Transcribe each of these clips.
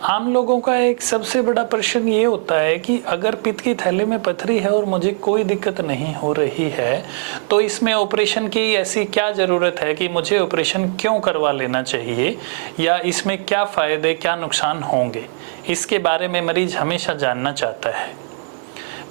आम लोगों का एक सबसे बड़ा प्रश्न ये होता है कि अगर पित्त की थैली में पथरी है और मुझे कोई दिक्कत नहीं हो रही है, तो इसमें ऑपरेशन की ऐसी क्या ज़रूरत है कि मुझे ऑपरेशन क्यों करवा लेना चाहिए, या इसमें क्या फ़ायदे क्या नुकसान होंगे। इसके बारे में मरीज हमेशा जानना चाहता है।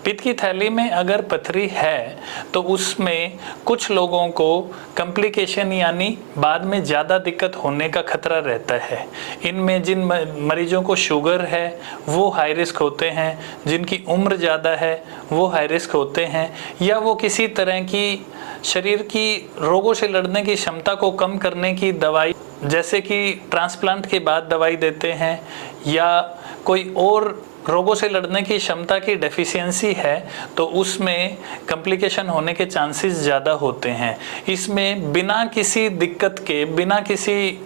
पित्त की थैली में अगर पथरी है तो उसमें कुछ लोगों को कॉम्प्लिकेशन यानी बाद में ज़्यादा दिक्कत होने का खतरा रहता है। इनमें जिन मरीजों को शुगर है वो हाई रिस्क होते हैं, जिनकी उम्र ज़्यादा है वो हाई रिस्क होते हैं, या वो किसी तरह की शरीर की रोगों से लड़ने की क्षमता को कम करने की दवाई, जैसे कि ट्रांसप्लांट के बाद दवाई देते हैं, या कोई और रोगों से लड़ने की क्षमता की डेफिशिएंसी है, तो उसमें कॉम्प्लिकेशन होने के चांसेस ज़्यादा होते हैं। इसमें बिना किसी दिक्कत के, बिना किसी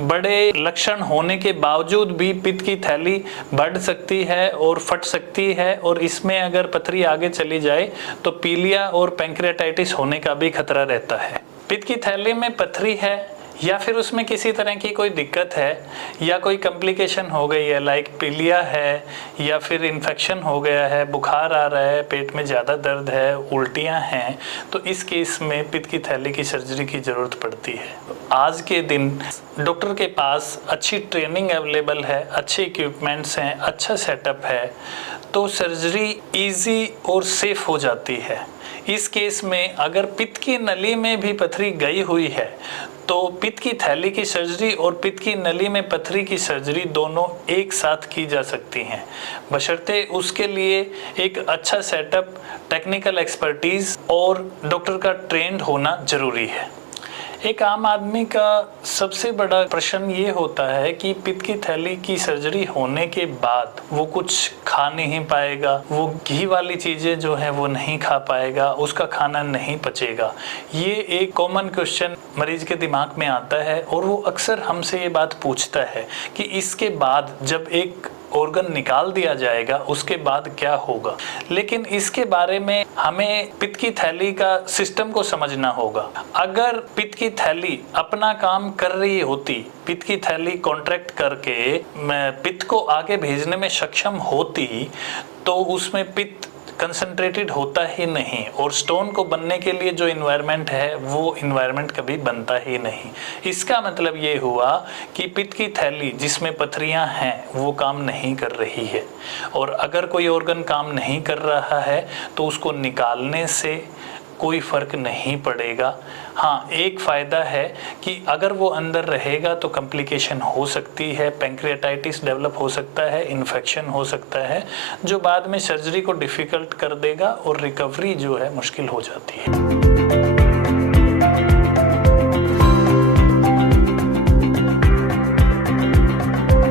बड़े लक्षण होने के बावजूद भी पित्त की थैली बढ़ सकती है और फट सकती है, और इसमें अगर पथरी आगे चली जाए तो पीलिया और पैंक्रियाटाइटिस होने का भी खतरा रहता है। पित्त की थैली में पथरी है या फिर उसमें किसी तरह की कोई दिक्कत है या कोई कॉम्प्लिकेशन हो गई है, लाइक पीलिया है या फिर इन्फेक्शन हो गया है, बुखार आ रहा है, पेट में ज़्यादा दर्द है, उल्टियाँ हैं, तो इस केस में पित्त की थैली की सर्जरी की ज़रूरत पड़ती है। आज के दिन डॉक्टर के पास अच्छी ट्रेनिंग अवेलेबल है, अच्छे इक्विपमेंट्स हैं, अच्छा सेटअप है, तो सर्जरी ईजी और सेफ हो जाती है। इस केस में अगर पित्त की नली में भी पथरी गई हुई है तो पित्त की थैली की सर्जरी और पित्त की नली में पथरी की सर्जरी दोनों एक साथ की जा सकती हैं, बशर्ते उसके लिए एक अच्छा सेटअप, टेक्निकल एक्सपर्टीज और डॉक्टर का ट्रेंड होना जरूरी है। एक आम आदमी का सबसे बड़ा प्रश्न ये होता है कि पित्त की थैली की सर्जरी होने के बाद वो कुछ खा नहीं पाएगा, वो घी वाली चीज़ें जो है वो नहीं खा पाएगा, उसका खाना नहीं पचेगा। ये एक कॉमन क्वेश्चन मरीज के दिमाग में आता है और वो अक्सर हमसे ये बात पूछता है कि इसके बाद जब एक ऑर्गन निकाल दिया जाएगा उसके बाद क्या होगा। लेकिन इसके बारे में हमें पित्त की थैली का सिस्टम को समझना होगा। अगर पित्त की थैली अपना काम कर रही होती, पित्त की थैली कॉन्ट्रैक्ट करके पित्त को आगे भेजने में सक्षम होती, तो उसमें पित्त कंसंट्रेटेड होता ही नहीं और स्टोन को बनने के लिए जो इन्वायरमेंट है वो इन्वायरमेंट कभी बनता ही नहीं। इसका मतलब ये हुआ कि पित्त की थैली जिसमें पथरियां हैं वो काम नहीं कर रही है, और अगर कोई ऑर्गन काम नहीं कर रहा है तो उसको निकालने से कोई फर्क नहीं पड़ेगा। हाँ, एक फ़ायदा है कि अगर वो अंदर रहेगा तो कॉम्प्लिकेशन हो सकती है, पैंक्रियाटाइटिस डेवलप हो सकता है, इन्फेक्शन हो सकता है, जो बाद में सर्जरी को डिफ़िकल्ट कर देगा और रिकवरी जो है मुश्किल हो जाती है।